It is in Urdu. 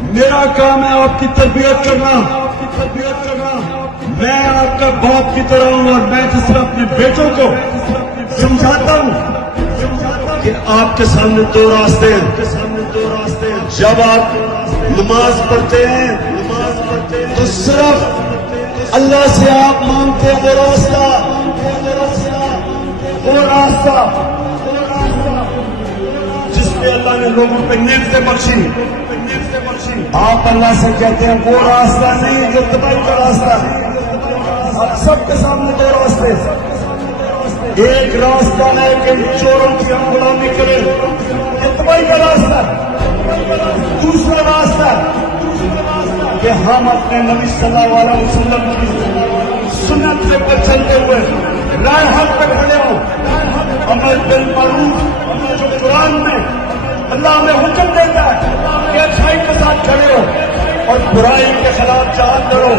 میرا کام ہے آپ کی تربیت کرنا. میں آپ کا باپ کی طرح ہوں اور میں جس طرح اپنے بیٹوں کو سمجھاتا ہوں کہ آپ کے سامنے دو راستے ہیں. جب آپ نماز پڑھتے ہیں تو صرف اللہ سے آپ مانگتے ہیں وہ راستہ جس پہ اللہ نے لوگوں پہ نعمتیں بخشی. آپ اللہ سے کہتے ہیں وہ راستہ نہیں جو تباہی کا راستہ ہے. آپ سب کے سامنے دو راستے. ایک راستہ ہے کہ چوروں کی ہم غلامی کریں، یہ تباہی کا راستہ. دوسرا راستہ کہ ہم اپنے نبی صلی اللہ علیہ وسلم کی سنت پر چلتے ہوئے رائے حق پہ کھڑے ہوں. امر بالمعروف جو قرآن میں اللہ ہمیں حکم دیتا ہے کہ اچھائی کے ساتھ کھڑے ہو اور برائی کے خلاف جہاد کرو.